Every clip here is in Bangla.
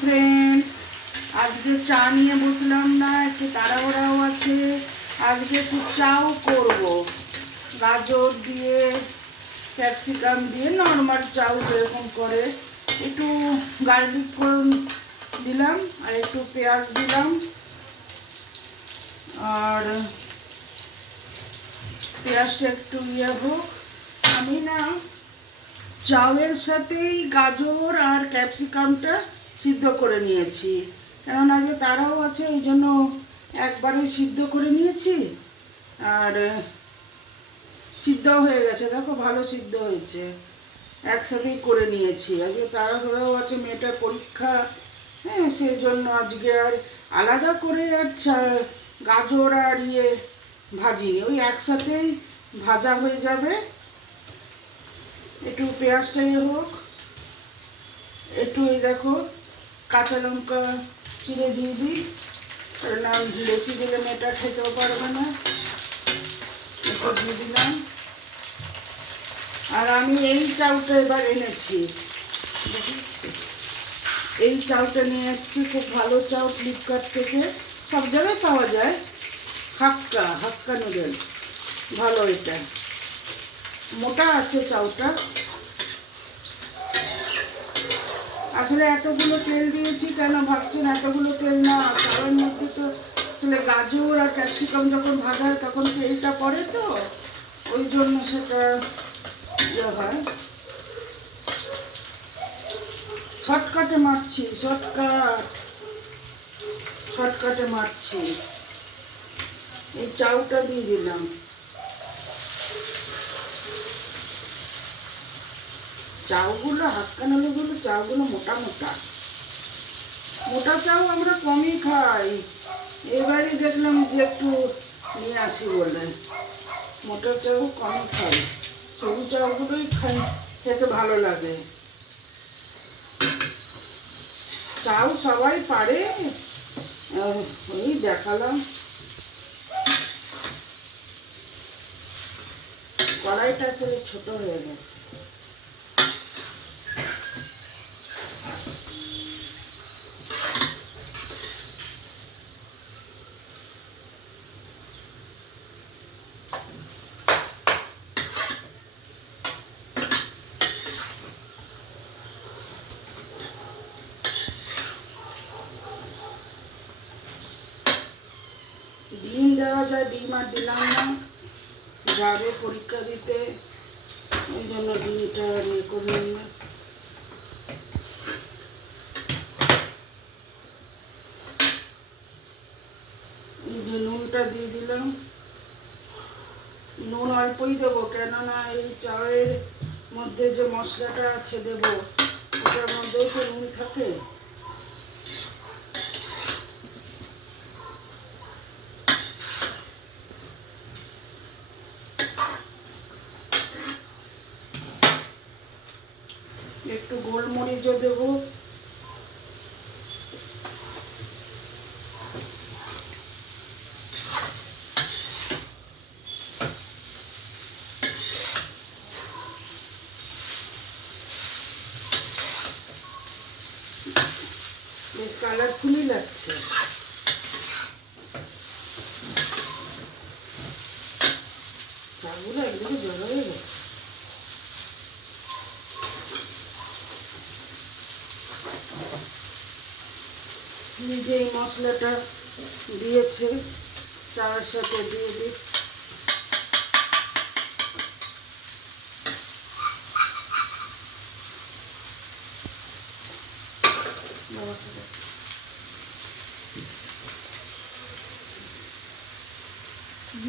ফ্রেন্ডস, আজকে চা নিয়ে বসলাম না, একটু তাড়াহুড়াও আছে। আজকে একটু চাও করব, গাজর দিয়ে ক্যাপসিকাম দিয়ে নর্মাল চাউ যেরকম করে একটু গার্লিক দিলাম আর একটু পেঁয়াজ দিলাম। আর পেঁয়াজটা একটু হোক। আমি না চাউয়ের সাথেই গাজর আর ক্যাপসিকামটা সিদ্ধ করে নিয়েছি, কারণ আজকে তারাও আছে, ওই জন্য একবারে সিদ্ধ করে নিয়েছি। আর সিদ্ধ হয়ে গেছে, দেখো ভালো সিদ্ধ হয়েছে, একসাথেই করে নিয়েছি। আজকে তাড়াহুড়োও আছে, মেয়েটার পরীক্ষা। হ্যাঁ, সেই জন্য আজকে আর আলাদা করে আর গাজর আর ভাজিনি, ওই একসাথেই ভাজা হয়ে যাবে। একটু পেঁয়াজটা হোক, একটু এই দেখো কাঁচা লঙ্কা চিড়ে দিয়ে দিই, না বেশি দিলে মেয়েটা খেতেও পারবে না। একটু দিয়ে দিলাম। আর আমি এই চাউটা এবার এনেছি, এই চাউটা নিয়ে এসেছি, খুব ভালো চাউ, ফ্লিপকার্ট থেকে, সব জায়গায় পাওয়া যায়। হাক্কা হাক্কা নুডলস, ভালো। এটা মোটা আছে চাউটা। আসলে এতগুলো তেল দিয়েছি কেন ভাবছেন? এতগুলো তেল না, চাউয়ের মধ্যে তো আসলে গাজর আর ক্যাপসিকাম যখন ভাজা হয় তখন তেলটা পড়ে, তো ওই জন্য সেটা হয়। শর্টকাটে মারছি, শর্টকাটে মারছি। এই চাউটা দিয়ে দিলাম। চাউগুলো হাক্কা নুডলসগুলো চাউগুলো মোটা মোটা, মোটা চাউ আমরা কমই খাই। এবারই দেখলাম যে একটু নিয়ে আসি বলে মোটা চাউ কমই খাই, সরু চাউগুলোই খাই, খেতে ভালো লাগে। চাউ সবাই পারে, ওই দেখালাম। কড়াইটা আসলে ছোট হয়ে গেছে। ডিম দেওয়া যায়, ডিম আর দিলাম না, যাবে পরীক্ষা দিতে, ওই জন্য ডিমটা করে নিলাম। এই যে নুনটা দিয়ে দিলাম, নুন অল্পই দেবো, কেননা এই চায়ের মধ্যে যে মশলাটা আছে দেবো, ওটার মধ্যেও তো নুন থাকে। একটু গোলমরিচও দেবো। বেশ কালারফুলই লাগছে। চাগুলো একদিকে জল হয়ে গেছে। নিজে এই মশলাটা দিয়েছে, চায়ের সাথে দিয়ে দিই।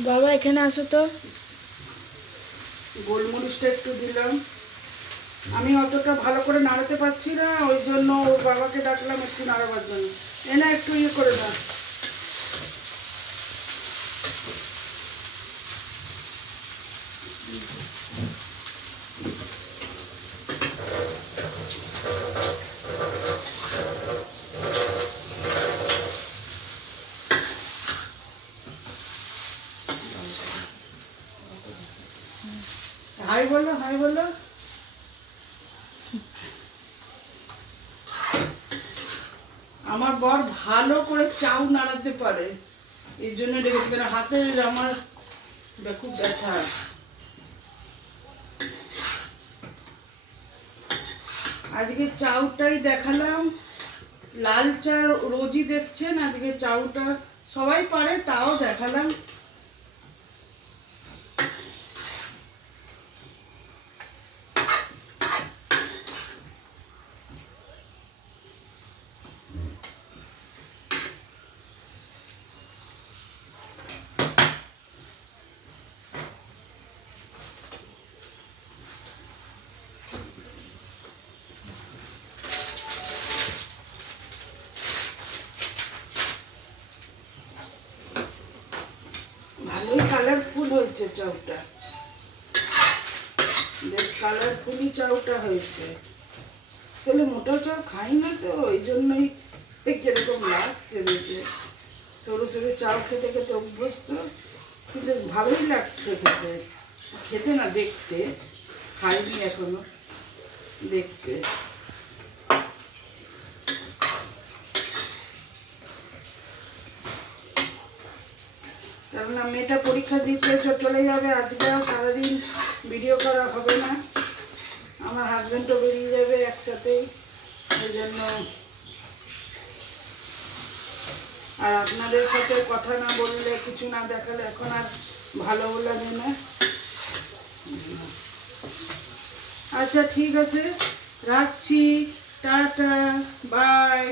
বাবা এখানে আসো তো। গোলমরিচটা একটু দিলাম, আমি অতটা ভালো করে নাড়াতে পারছি না, ওই জন্য ওর বাবাকে ডাকলাম একটু নাড়াবার জন্য। এনা একটু করে দাও। হাই বলো, হাই বলো। আমার বর ভালো করে চাউ নাড়াতে পারে, এই জন্য রেখেছি, কেন হাতের আমার খুব ব্যথা। আজকে চাউটাই দেখালাম, লাল চা রোজই দেখছেন, আজকে চাউটা সবাই পারে তাও দেখালাম। ভালোই কালারফুল হয়েছে চাউটা, বেশ কালারফুলি চাউটা হয়েছে। আসলে মোটা চাউ খাই না তো, ওই জন্যই কিরকম লাগছে দেখে। সরু সরু চাউ খেতে খেতে অভ্যস্ত, কিন্তু ভালোই লাগছে খেতে। খেতে না, দেখতে, খাইনি এখনো, দেখতে। কেননা মেয়েটা পরীক্ষা দিতে চলে যাবে, আজকে সারাদিন ভিডিও করা হবে না, আমার হাজব্যান্ডও বেরিয়ে যাবে একসাথেই, ওই জন্য আর আপনাদের সাথে কথা না বললে, কিছু না দেখালে এখন আর ভালো লাগে না। আচ্ছা ঠিক আছে, রাখছি, টাটা, বাই।